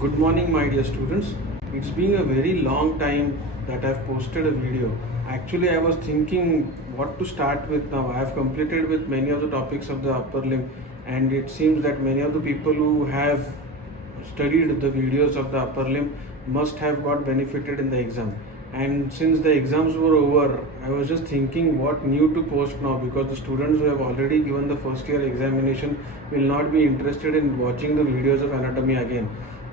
Good morning, my dear students. It's been a very long time that I've posted a video. Actually, I was thinking what to start with now. I have completed with many of the topics of the upper limb, and it seems that many of the people who have studied the videos of the upper limb must have got benefited in the exam. And since the exams were over, I was just thinking what new to post now, because the students who have already given the first year examination will not be interested in watching the videos of anatomy again.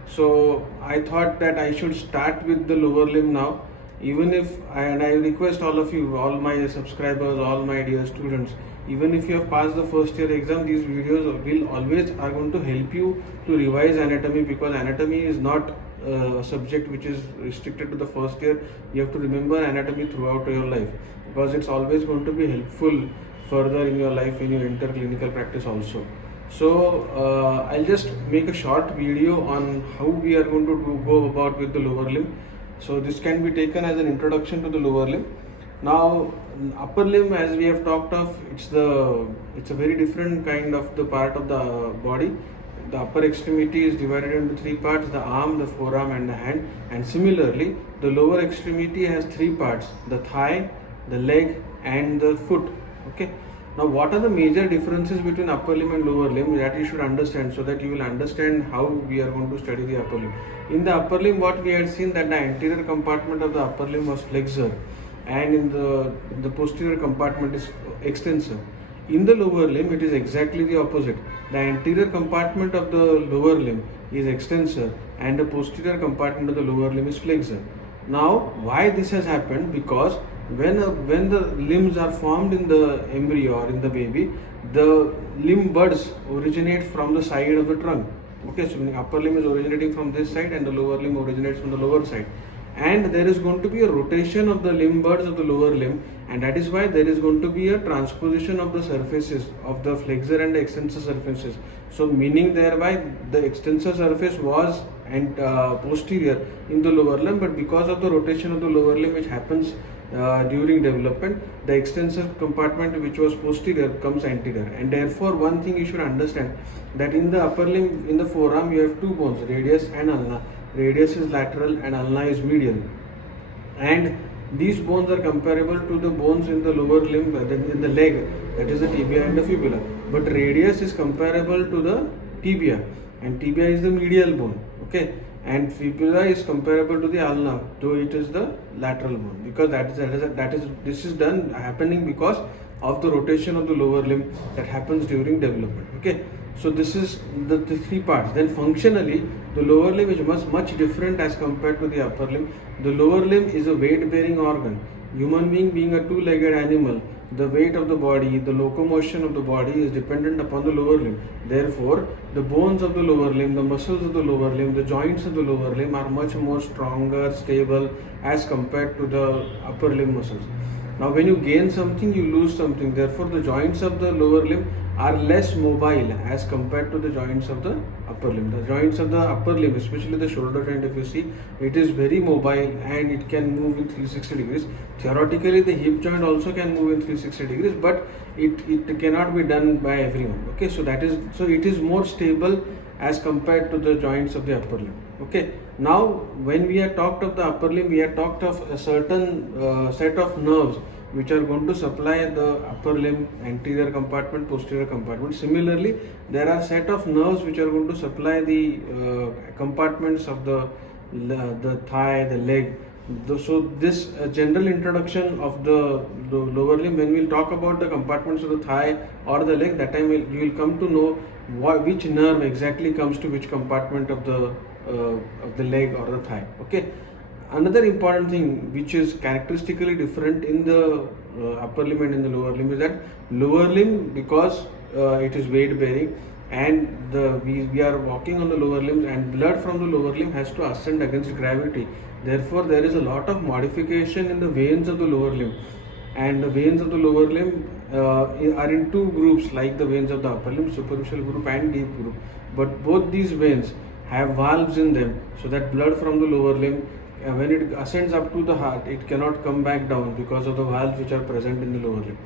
So I thought that I should start with the lower limb now, even if and I request all of you, all my subscribers, all my dear students, even if you have passed the first year exam, these videos will always are going to help you to revise anatomy, because anatomy is not a subject which is restricted to the first year. You have to remember anatomy throughout your life, because it's always going to be helpful further in your life when you enter clinical practice also. So I'll just make a short video on how we are going to go about with the lower limb. So this can be taken as an introduction to the lower limb. Now upper limb, as we have talked of, it's a very different kind of the part of the body. The upper extremity is divided into three parts: the arm, the forearm and the hand. And similarly, the lower extremity has three parts: the thigh, the leg and the foot. Okay. Now, what are the major differences between upper limb and lower limb, that you should understand, so that you will understand how we are going to study the upper limb. In the upper limb, what we had seen, that the anterior compartment of the upper limb was flexor, and in the posterior compartment is extensor. In the lower limb, it is exactly the opposite. The anterior compartment of the lower limb is extensor, and the posterior compartment of the lower limb is flexor. Now, why this has happened? Because when the limbs are formed in the embryo or in the baby, the limb buds originate from the side of the trunk. Okay, so the upper limb is originating from this side and the lower limb originates from the lower side. And there is going to be a rotation of the limb buds of the lower limb, and that is why there is going to be a transposition of the surfaces of the flexor and the extensor surfaces. So meaning thereby the extensor surface was posterior in the lower limb, but because of the rotation of the lower limb which happens during development, the extensor compartment which was posterior comes anterior. And therefore one thing you should understand, that in the upper limb, in the forearm, you have two bones, radius and ulna. Radius is lateral and ulna is medial, and these bones are comparable to the bones in the lower limb, in the leg, that is the tibia and the fibula. But radius is comparable to the tibia, and tibia is the medial bone. Okay, and fibula is comparable to the ulna, though it is the lateral bone, because this is done happening because of the rotation of the lower limb that happens during development. Okay, so this is the three parts. Then functionally, the lower limb is much different as compared to the upper limb. The lower limb is a weight bearing organ. Human being a two-legged animal, the weight of the body, the locomotion of the body is dependent upon the lower limb. Therefore, the bones of the lower limb, the muscles of the lower limb, the joints of the lower limb are much more stronger, stable as compared to the upper limb muscles. Now, when you gain something, you lose something. Therefore, the joints of the lower limb are less mobile as compared to the joints of the upper limb. The joints of the upper limb, especially the shoulder joint, if you see, it is very mobile and it can move in 360 degrees. Theoretically, the hip joint also can move in 360 degrees, but it cannot be done by everyone. Okay, so it is more stable as compared to the joints of the upper limb. Okay, now when we have talked of the upper limb, we have talked of a certain set of nerves which are going to supply the upper limb, anterior compartment, posterior compartment. Similarly, there are set of nerves which are going to supply the compartments of the thigh, the leg. So this general introduction of the lower limb, when we will talk about the compartments of the thigh or the leg, that time you will come to know which nerve exactly comes to which compartment of the leg or the thigh. Okay. Another important thing which is characteristically different in the upper limb and in the lower limb is that lower limb, because it is weight bearing, and we are walking on the lower limbs, and blood from the lower limb has to ascend against gravity. Therefore, there is a lot of modification in the veins of the lower limb, and the veins of the lower limb are in two groups, like the veins of the upper limb, superficial group and deep group. But both these veins have valves in them, so that blood from the lower limb, when it ascends up to the heart, it cannot come back down because of the valves which are present in the lower limb.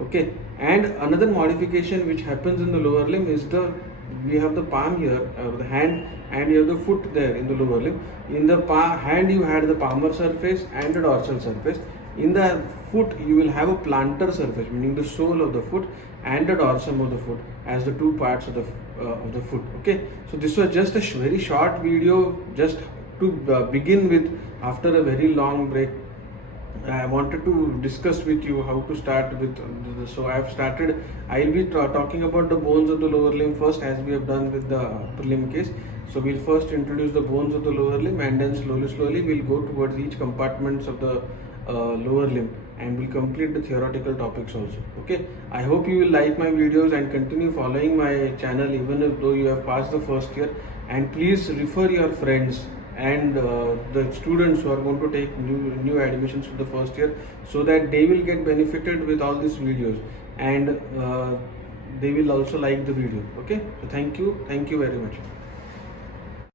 Okay, and another modification which happens in the lower limb is the we have the palm here, the hand, and you have the foot there in the lower limb. In the hand you had the palmar surface and the dorsal surface. In the foot you will have a plantar surface, meaning the sole of the foot and the dorsum of the foot as the two parts of the foot. Okay, so this was just a very short video, just to begin with after a very long break. I wanted to discuss with you how to start with so I have started. I'll be talking about the bones of the lower limb first, as we have done with the upper limb case. So we'll first introduce the bones of the lower limb, and then slowly we'll go towards each compartments of the lower limb, and we'll complete the theoretical topics also. Okay, I hope you will like my videos and continue following my channel even if though you have passed the first year, and please refer your friends and the students who are going to take new admissions to the first year, so that they will get benefited with all these videos, and they will also like the video. Okay, so thank you very much.